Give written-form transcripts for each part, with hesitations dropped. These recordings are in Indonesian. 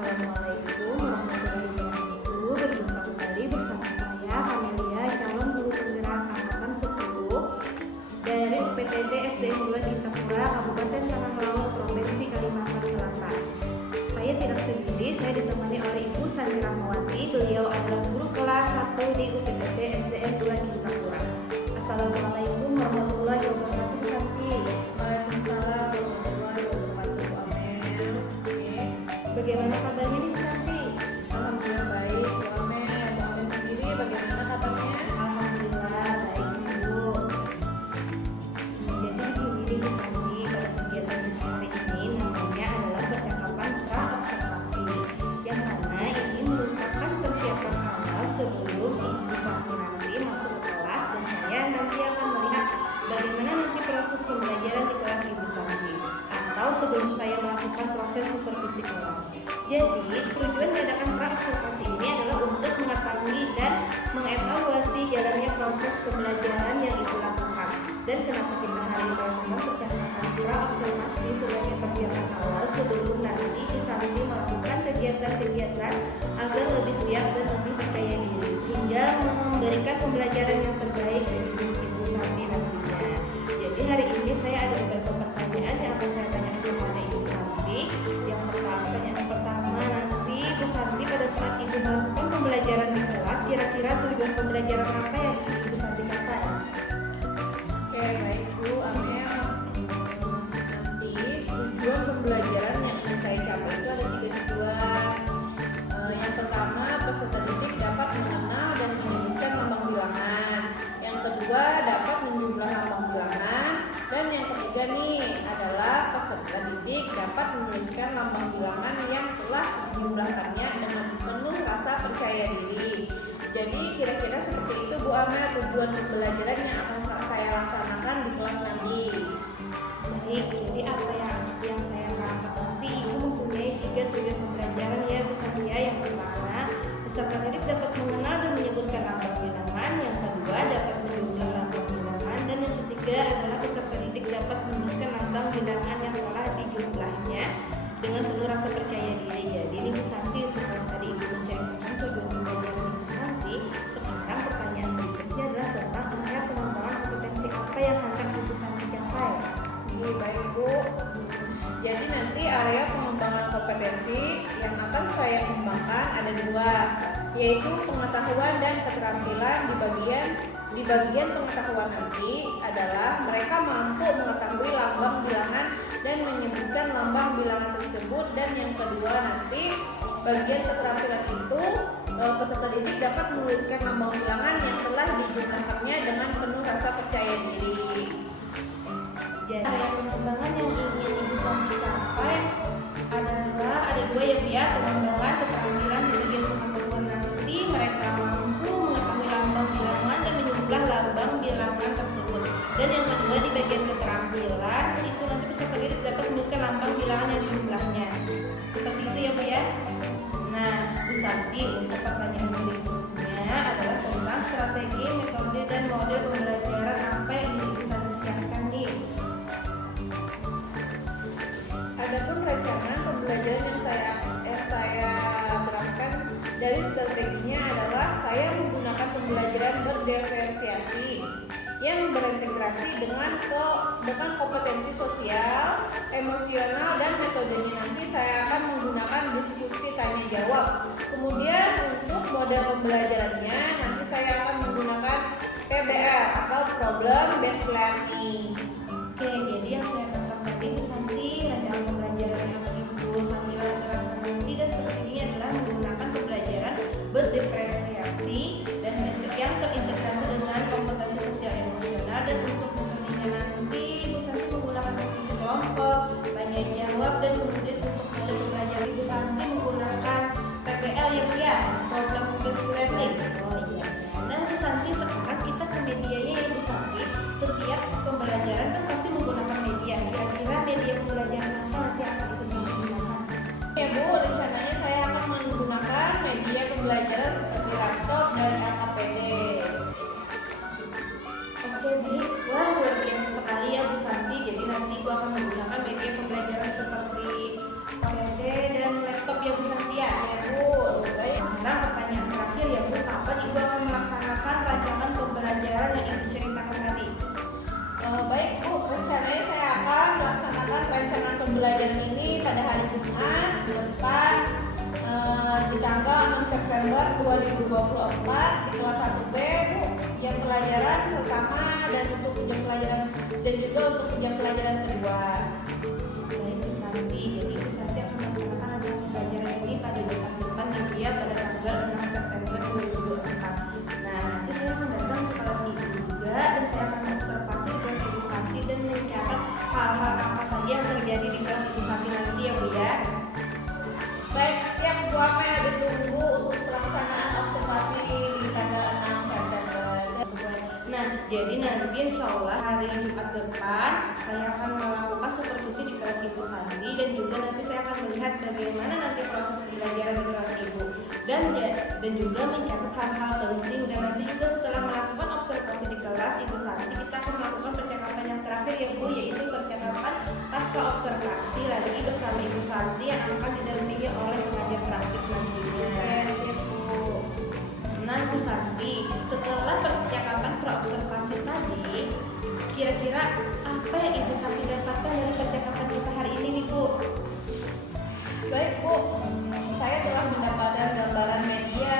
Assalamualaikum warahmatullahi wabarakatuh. Berjumpa kembali bersama saya Kamelia, calon guru penggerak angkatan 10 dari UPTD SDN 2 Gintapura, Kabupaten Tanah Provinsi Kalimantan Selatan. Saya tidak sendiri, saya ditemani oleh Ibu Sandi Rahmawati. Beliau adalah guru kelas 1 di UPTD SDN 2 Gintapura. Assalamualaikum warahmatullahi wabarakatuh. Santi. Waalaikumsalam warahmatullahi wabarakatuh. Amin. Bagaimana kabarnya nih Bu Santi? Alhamdulillah baik. Bu Amel, Bu Amel sendiri bagaimana kabarnya? Alhamdulillah baik Bu. Jadi begini Bu Santi, pada kegiatan kita hari ini namanya adalah percakapan pra-observasi, yang mana ini merupakan persiapan awal sebelum Ibu Santi nanti masuk ke kelas, dan saya nanti akan melihat bagaimana nanti proses pembelajaran di kelas Ibu Santi, atau sebelum saya melakukan proses supervisi kelas. Jadi, tujuan diadakan pra-observasi ini adalah untuk mengetahui dan mengevaluasi jalannya proses pembelajaran yang Ibu lakukan. Dan kenapa kita hari ini melakukan percakapan pra-observasi sebagai persiapan awal sebelum nanti Ibu Santi melakukan kegiatan-kegiatan agar lebih siap dan lebih percaya diri, hingga memberikan pembelajaran yang terbaik bagi Ibu Santi nantinya. Jadi hari ini saya ada beberapa pertanyaan yang akan saya tanyakan kepada Ibu Santi. Yang pertama nanti Ibu Santi pada saat Ibu melakukan pembelajaran di kelas, kira-kira tujuan pembelajaran apa yang Ibu Santi capai? Oke, baik Bu Amel. Nanti tujuan pembelajaran yang ingin saya capai itu ada 3 tujuan. Yang pertama, peserta didik dapat mengenal dan menyebutkan lambang bilangan. Yang kedua, dapat menjumlah lambang bilangan. Dan yang ketiga nih adalah peserta didik dapat menuliskan lambang bilangan yang telah dijumlahkannya dengan penuh rasa percaya diri. Jadi kira-kira seperti itu Bu Amel tujuan pembelajaran yang akan saya laksanakan di kelas nanti. Baik, jadi apa yang saya tangkap nanti Ibu mempunyai 3 tujuan pembelajaran ya Bu Santi. Yang pertama, peserta didik dapat mengenal dan menyebutkan lambang bilangan. Yang kedua, dapat menjumlah lambang bilangan. Dan yang ketiga adalah peserta didik dapat menuliskan lambang bilangan yang telah dijumlahnya dengan penuh rasa percaya diri. Jadi ini Bu Santi, setelah tadi Ibu menceritakan tujuan pembelajaran Ibu Santi, sekarang pertanyaan berikutnya adalah tentang area pengembangan kompetensi apa yang akan Ibu Santi capai. Baik Bu. Jadi nanti area pengembangan kompetensi yang akan saya kembangkan ada 2, yaitu pengetahuan dan keterampilan. Di bagian pengetahuan nanti adalah mereka mampu mengetahui lambang bilangan dan menyebutkan lambang bilangan tersebut. Dan yang kedua nanti bagian keterampilan itu peserta didik dapat menuliskan lambang bilangan yang telah dijumlahkannya dengan penuh rasa percaya diri. Jadi area pengembangan yang ingin Ibu Santi capai adalah ada 2 ya Bu ya. Pengembangan keterampilan di bagian pengetahuan nanti mereka mampu mengetahui lambang bilangan dan menjumlah lambang bilangan tersebut. Dan yang kedua di bagian keterampilan itu nanti peserta didik dapat menuliskan lambang bilangan yang jumlahnya. Seperti itu ya Bu ya. Nah Bu Santi, untuk pertanyaan berikutnya adalah tentang strategi, metode, dan model pembelajaran apa yang ingin Ibu Santi siapkan nih. Adapun rencana pembelajaran yang saya terapkan dari strateginya adalah saya menggunakan pembelajaran berdiferensiasi yang berintegrasi dengan kompetensi sosial, emosional, dan metodenya nanti saya akan menggunakan diskusi tanya jawab. Kemudian untuk model pembelajarannya nanti saya akan menggunakan PBL atau Problem Based Learning. Oke, jadi yang saya tangkap tadi Bu Santi, rancangan pembelajaran yang Ibu Santi laksanakan nanti dan strateginya adalah menggunakan pembelajaran berdiferensiasi dan yang terintegrasi dengan kompetensi sosial emosional. Dan untuk metodenya nanti Ibu Santi menggunakan diskusi kelompok, tanya jawab, dan kemudian untuk model pembelajaran Ibu Santi menggunakan PBL ya Bu ya, Problem Based Learning. Oh iya. Nah Bu Santi, sekarang kita ke medianya ya Bu Santi. Setiap pembelajaran dan juga untuk jam pelajaran kedua. Baik Bu Santi, jadi Bu Santi akan melaksanakan acara pembelajaran ini pada depan ya pada tanggal 6 September 2024. Nah, nanti saya akan datang ke kelas ibu juga dan saya akan observasi di kelas ibu Santi dan mencatat hal-hal apa saja yang terjadi di kelas ibu Santi nanti ya Bu ya. Baik, siap Bu Amel, ditunggu untuk pelaksanaan observasi di tanggal 6 September. Nah, jadi nanti insya Allah hari Jumat depan saya akan melakukan supervisi di kelas ibu Santi dan juga nanti saya akan melihat bagaimana nanti proses pembelajaran di kelas ibu dan juga mencatat hal-hal penting dan nanti juga setelah melakukan observasi di kelas ibu Santi kita akan melakukan percakapan yang terakhir ya Bu, yaitu percakapan pasca observasi lagi bersama ibu Santi yang akan didampingi oleh pengajar praktik nantinya. Nah Bu Santi, setelah percakapan pra-observasi tadi, kira-kira apa yang Ibu Santi dapatkan dari percakapan kita hari ini nih Bu? Baik Bu, saya telah mendapatkan gambaran media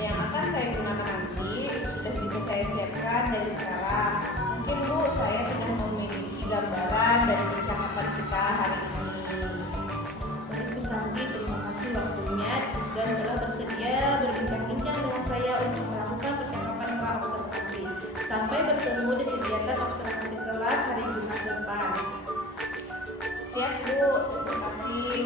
yang akan saya gunakan nanti, sudah bisa saya siapkan dari sekarang. Mungkin Bu, saya sudah memiliki gambaran dari percakapan kita hari ini. Baik Bu Santi, terima kasih waktunya dan telah bersedia berbincang-bincang dengan saya untuk melakukan percakapan pra-observasi. Sampai bertemu di kegiatan observasi kelas hari Jumat depan. Siap Bu, terima kasih.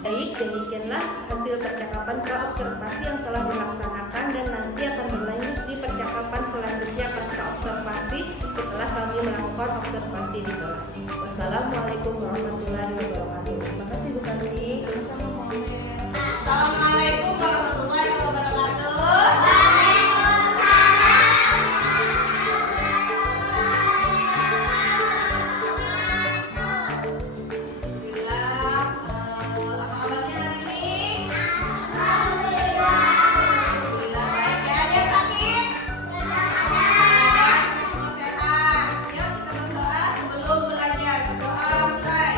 Baik, demikianlah hasil percakapan pra-observasi yang telah dilaksanakan dan nanti akan berlanjut di percakapan selanjutnya pasca observasi setelah kami melakukan observasi di kelas. Wassalamualaikum warahmatullahi wabarakatuh. Terima kasih Bu Santi. Sama-sama Muhammad. Assalamualaikum warahmatullahi wabarakatuh. Alhamdulillah. Apa kabarnya hari ini? Alhamdulillah. Baik ya. Ada yang sakit? Semua sehat. Yuk kita berdoa sebelum belajar. Berdoa mulai.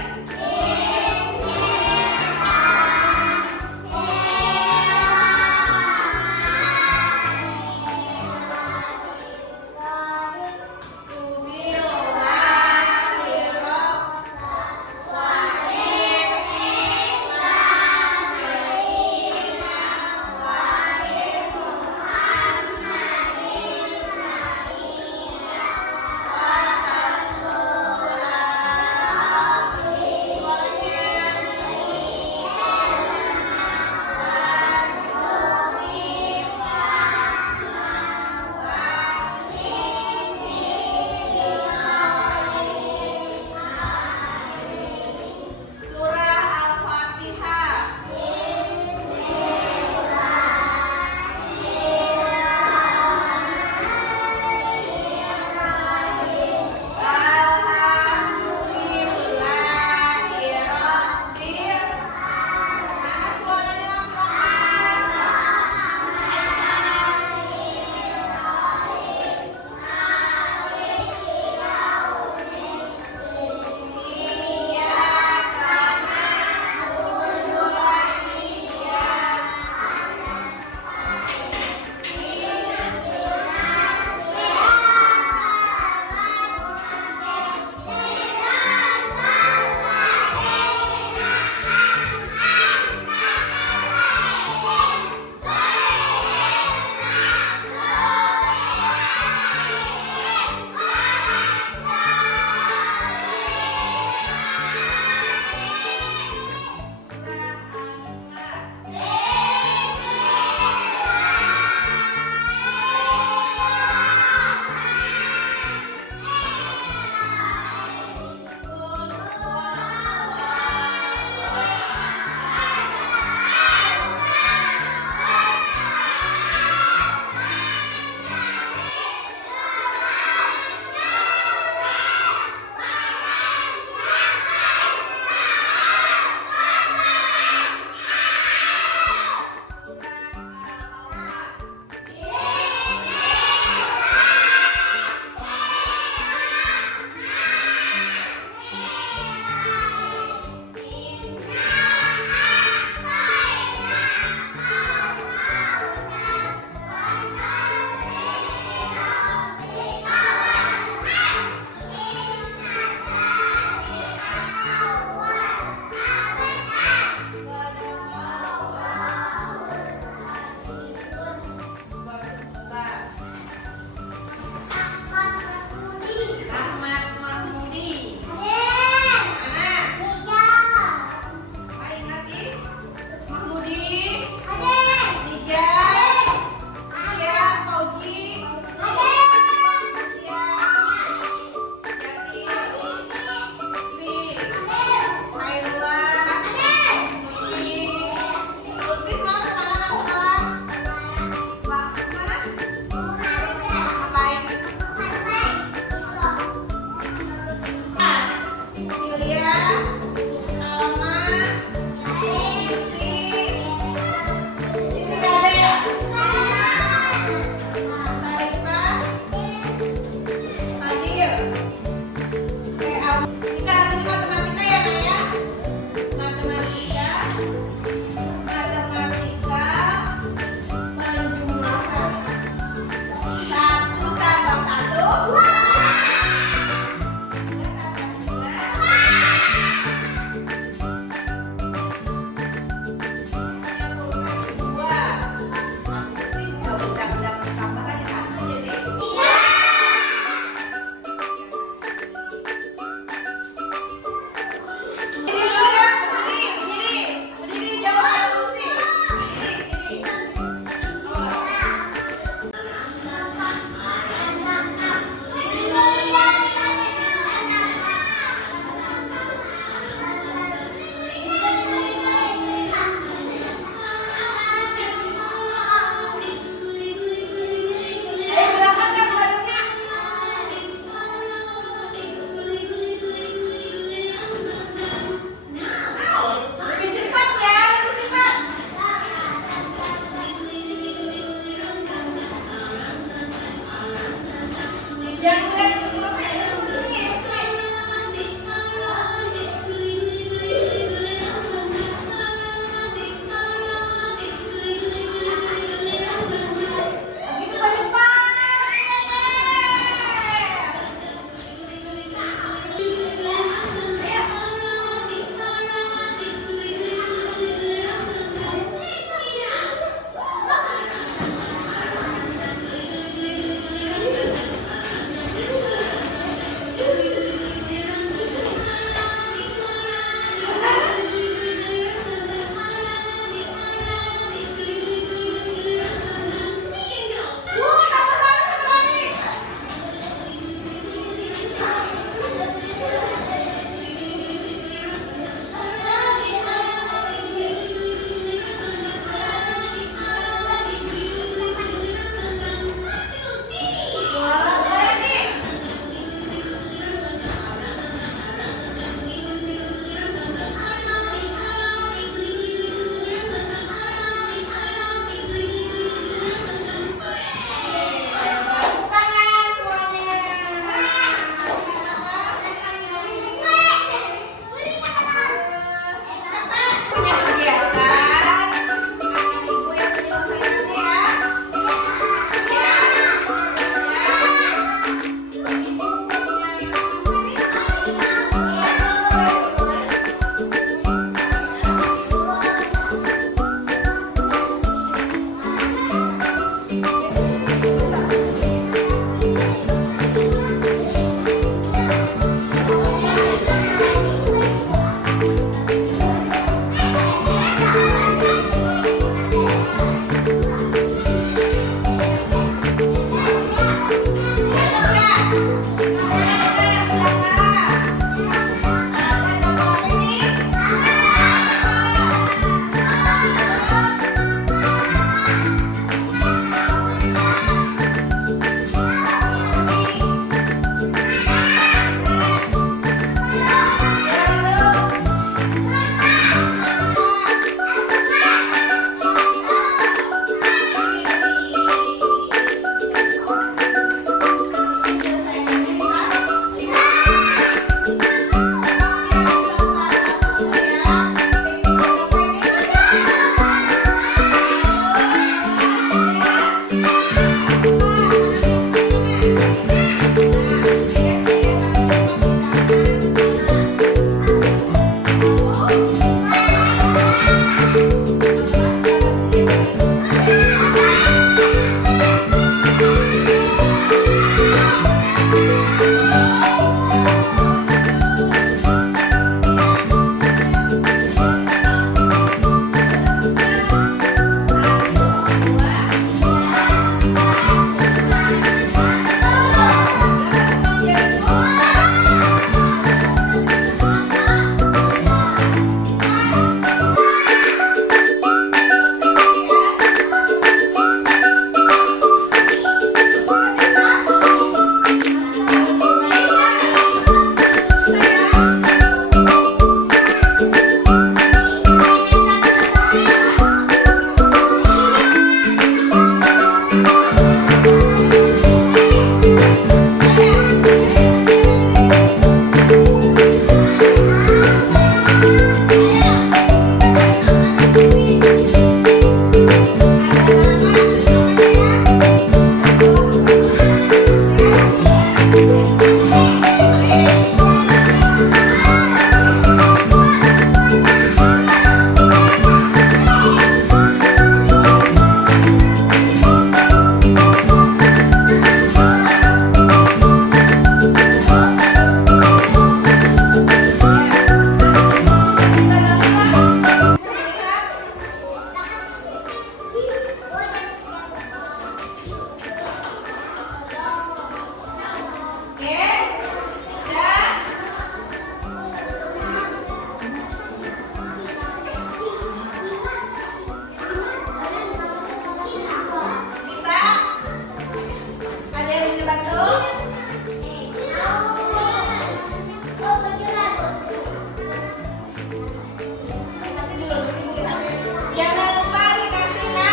Jangan lihat sini.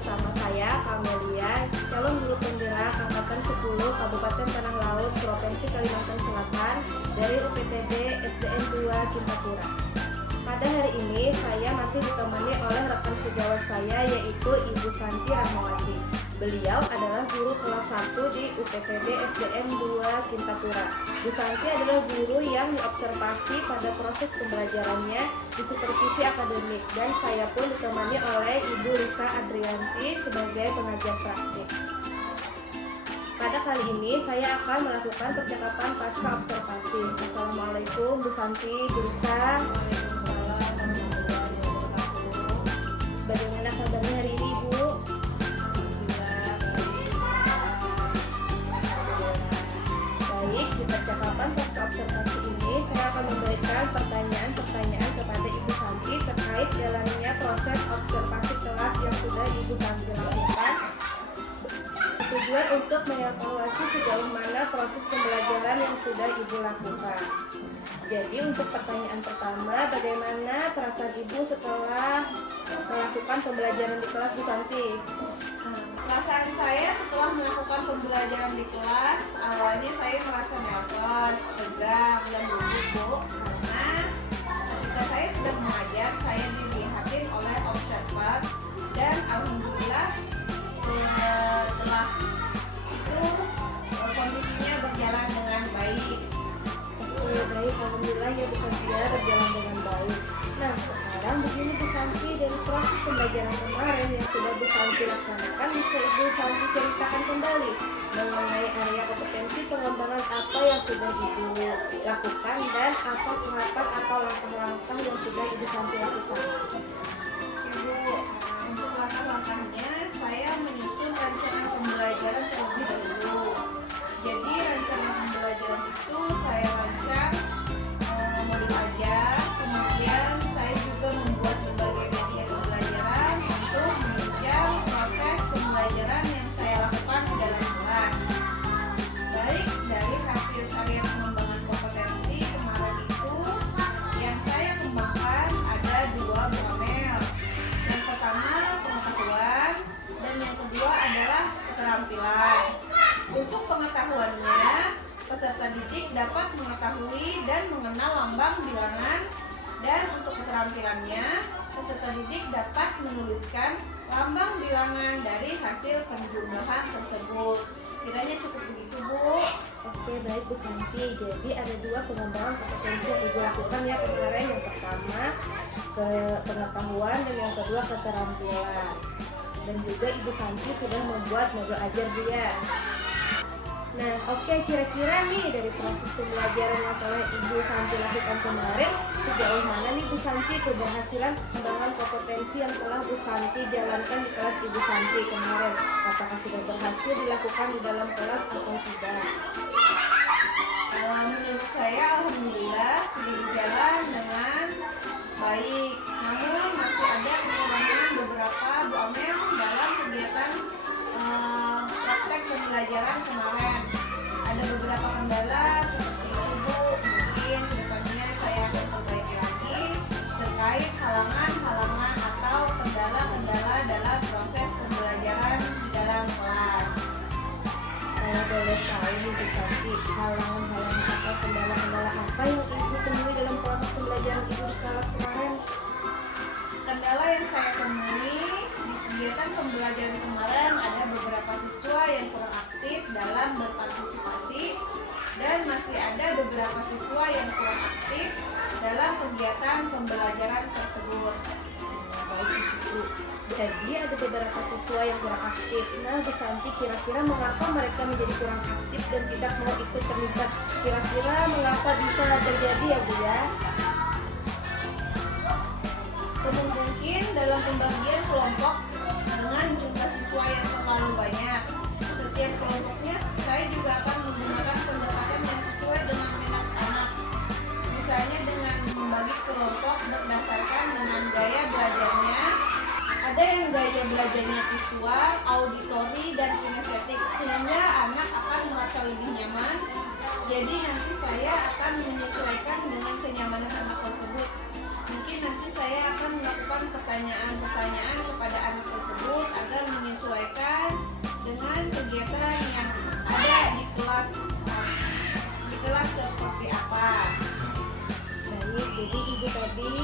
bersama saya, Kamelia, calon guru penggerak Angkatan 10 Kabupaten Tanah Laut, Provinsi Kalimantan Selatan dari UPTD SDN 2 Cipapura. Pada hari ini saya masih ditemani oleh rekan sejawat saya yaitu Ibu Santi Rahmawati. Beliau adalah guru kelas 1 di UPTD SDN 2 Cipapura. Bu Santi adalah guru yang diobservasi pada proses pembelajarannya di supervisi akademik dan saya pun ditemani oleh Ibu Lisa Adrianti sebagai pengajar praktik. Pada kali ini saya akan melakukan percakapan pasca observasi. Assalamualaikum Bu Santi, Bu Lisa. Bagaimana kabarnya hari ini Ibu? Baik, di percakapan pasca observasi ini saya akan memberikan pertanyaan-pertanyaan kepada Ibu Santi terkait jalannya proses observasi kelas yang sudah Ibu Santi lakukan. Tujuan untuk mengevaluasi sejauh mana proses pembelajaran yang sudah Ibu lakukan. Jadi untuk pertanyaan pertama, bagaimana perasaan Ibu setelah melakukan pembelajaran di kelas Bu Santi? Perasaan saya setelah melakukan pembelajaran di kelas, awalnya saya merasa nervous, tegang, dan gugup Bu, karena ketika saya sedang mengajar, saya dilihatin oleh observer dan alhamdulillah setelah itu kondisinya berjalan dengan baik. Baik, alhamdulillah ya Bu Santi ya berjalan dengan baik. Nah sekarang begini Bu Santi, dari proses pembelajaran kemarin yang sudah Bu Santi laksanakan, bisa Ibu Santi ceritakan kembali mengenai area kompetensi pengembangan apa yang sudah Ibu lakukan dan apa tahapan atau langkah-langkah yang sudah Ibu Santi lakukan. Ibu, untuk langkah-langkahnya saya menyusun rancangan pembelajaran terlebih dahulu. Jadi rancangan pembelajaran itu saya rancang modul ajar, kemudian saya juga membuat berbagai media pembelajaran untuk menunjang proses pembelajaran yang saya lakukan di dalam kelas. Baik dari hasil karya pengembangan kompetensi kemarin itu, yang saya kembangkan ada 2 buah. Yang pertama pengetahuan dan yang kedua adalah keterampilan. Untuk pengetahuannya, peserta didik dapat mengetahui dan mengenal lambang bilangan, dan untuk keterampilannya, peserta didik dapat menuliskan lambang bilangan dari hasil penjumlahan tersebut. Kiranya cukup begitu Bu. Oke baik Bu Santi, jadi ada 2 pengembangan kompetensi yang Ibu lakukan ya kemarin. Yang pertama ke pengetahuan dan yang kedua keterampilan. Dan juga Ibu Santi sudah membuat modul ajar dia. Nah oke, kira-kira nih dari proses pembelajaran yang telah Ibu Santi lakukan kemarin, sejauh mana nih Bu Santi keberhasilan pengembangan kompetensi yang telah Bu Santi jalankan di kelas Ibu Santi kemarin? Apakah sudah berhasil dilakukan di dalam kelas atau tidak? Menurut saya alhamdulillah sudah berjalan dengan baik. Namun masih ada kekurangan beberapa Bu Amel dalam kegiatan praktek pembelajaran kemarin. Ada beberapa kendala seperti itu Bu. Mungkin kedepannya saya akan perbaiki lagi terkait halangan-halangan atau kendala-kendala dalam proses pembelajaran di dalam kelas. Saya boleh tahu nih Bu Santi, halangan-halangan atau kendala-kendala apa yang Ibu temui dalam proses pembelajaran Ibu di kelas kemarin? Kendala yang saya temui di kegiatan pembelajaran kemarin ada beberapa siswa yang kurang aktif dalam berpartisipasi dan masih ada beberapa siswa yang kurang aktif dalam kegiatan pembelajaran tersebut. Baik Ibu, jadi ada beberapa siswa yang kurang aktif. Nah Bu Santi, kira-kira mengapa mereka menjadi kurang aktif dan tidak mau ikut terlibat? Kira-kira mengapa bisa terjadi ya Bu ya? Mungkin dalam pembagian kelompok dengan jumlah siswa yang terlalu banyak. Setiap kelompoknya saya juga akan menggunakan pendekatan yang sesuai dengan minat anak. Misalnya dengan membagi kelompok berdasarkan dengan gaya belajarnya. Ada yang gaya belajarnya visual, auditori, dan kinestetik, sehingga anak akan merasa lebih nyaman Jadi nanti saya akan menyesuaikan dengan kenyamanan anak tersebut. Mungkin nanti saya akan melakukan pertanyaan-pertanyaan kepada anak tersebut agar menyesuaikan dengan kegiatan yang ada di kelas seperti apa. Baik, jadi Ibu tadi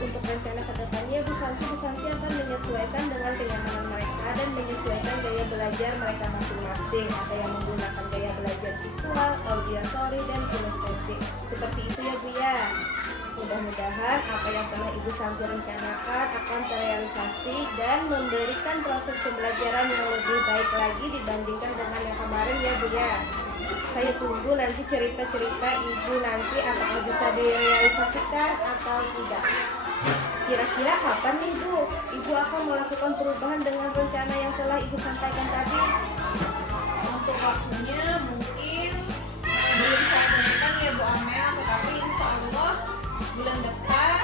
untuk rencana ke depannya Bu Santi akan menyesuaikan dengan kenyamanan mereka dan menyesuaikan gaya belajar mereka masing-masing. Ada yang menggunakan gaya belajar visual, auditori, dan kinestetik. Seperti itu ya Bu ya. Mudah-mudahan apa yang telah Ibu Santi rencanakan akan terrealisasi dan memberikan proses pembelajaran yang lebih baik lagi dibandingkan dengan yang kemarin ya Bu ya. Saya tunggu nanti cerita-cerita Ibu nanti apakah bisa direalisasikan atau tidak. Kira-kira kapan nih Bu, Ibu akan melakukan perubahan dengan rencana yang telah Ibu sampaikan tadi? Untuk waktunya mungkin belum saya tentukan ya Bu Amel, tetapi insya Allah bulan depan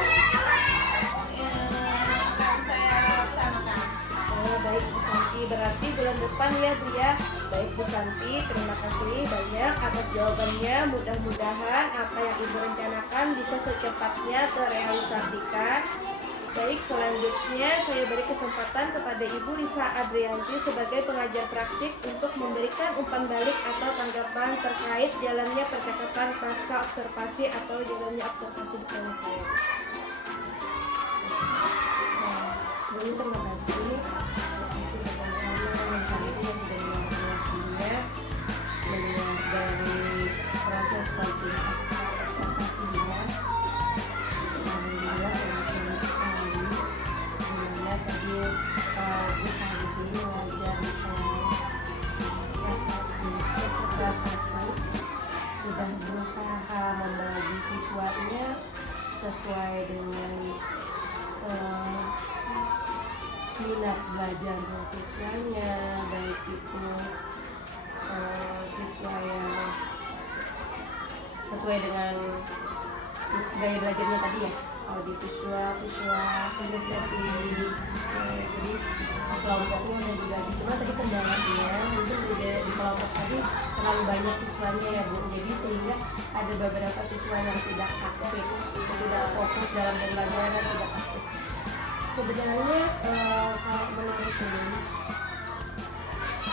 akan saya laksanakan. Oh, baik Bu Santi, berarti bulan depan ya Bu ya. Baik Bu Santi, terima kasih banyak atas jawabannya. Mudah-mudahan apa yang Ibu rencanakan bisa secepatnya terrealisasikan. Baik, selanjutnya saya beri kesempatan kepada Ibu Lisa Adrianti sebagai pengajar praktik untuk memberikan umpan balik atau tanggapan terkait jalannya percakapan pasca observasi atau jalannya observasi di kelas saya. Sebelumnya terima kasih kepada yang sudah mewakilinya melihat dari proses pelatihan observasinya. Alhamdulillah tadi Bu Santi mengajar kelas 1 sudah berusaha membagi siswanya sesuai dengan minat belajar siswanya, baik itu siswa yang sesuai dengan gaya belajarnya tadi ya, audiovisual, kinestetik. Jadi kelompoknya udah dibagi, cuma tadi kendalanya mungkin udah di kelompok tadi terlalu banyak siswanya ya Bu, jadi sehingga ada beberapa siswa yang tidak aktif, tidak fokus dalam pembelajaran, tidak aktif. Sebenarnya kalau menurut Ulun,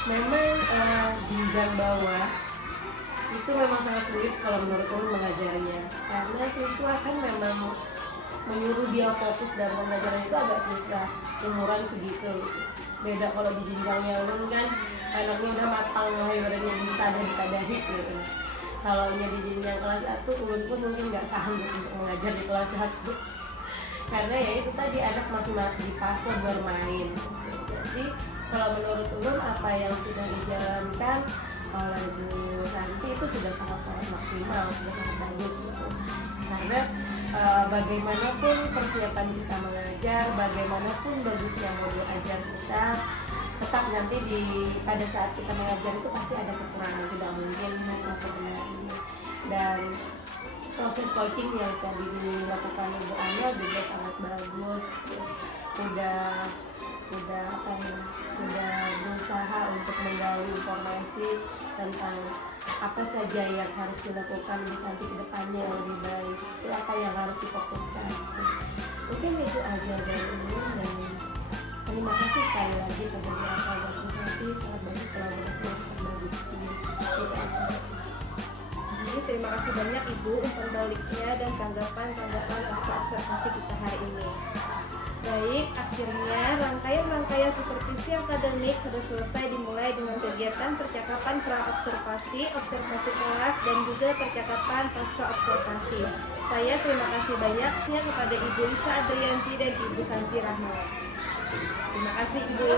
memang jenjang bawah itu memang sangat sulit kalau menurut Ulun mengajarnya, karena siswa kan memang menyuruh dia fokus dalam pembelajaran itu agak susah, umuran segitu. Beda kalau di jenjangnya Ulun kan anaknya udah matang, ibaratnya bisa dan dikadari gitu. Kalau di jenjang kelas 1 Ulun pun mungkin nggak sanggup untuk mengajar di kelas 1 karena ya itu tadi anak masih di fase bermain. Jadi kalau menurut Ulun apa yang sudah dijalankan oleh Bu Santi itu sudah sangat-sangat maksimal, sudah sangat bagus gitu. Karena bagaimanapun persiapan kita mengajar, bagaimanapun bagusnya modul ajar kita, tetap nanti pada saat kita mengajar itu pasti ada kekurangan, tidak mungkin satu benar ini. Dan proses coaching yang tadi dilakukan Ibu Anya juga sangat bagus. Udah berusaha untuk menggali informasi tentang apa saja yang harus dilakukan di Santi ke depannya yang lebih baik, itu apa yang harus difokuskan. Mungkin itu aja dari ini, dan terima kasih sekali lagi kepada Bu Santi, sangat bagus, kolaborasinya sangat bagus. Jadi terima kasih banyak Ibu umpan baliknya dan tanggapan pasca observasi kita hari ini. Baik, akhirnya rangkaian supervisi akademik sudah selesai dimulai dengan kegiatan percakapan pra-observasi, observasi kelas, dan juga percakapan pasca observasi. Saya terima kasih banyaknya kepada Ibu Lisa Adrianti dan Ibu Santi Rahmawati. Terima kasih Ibu.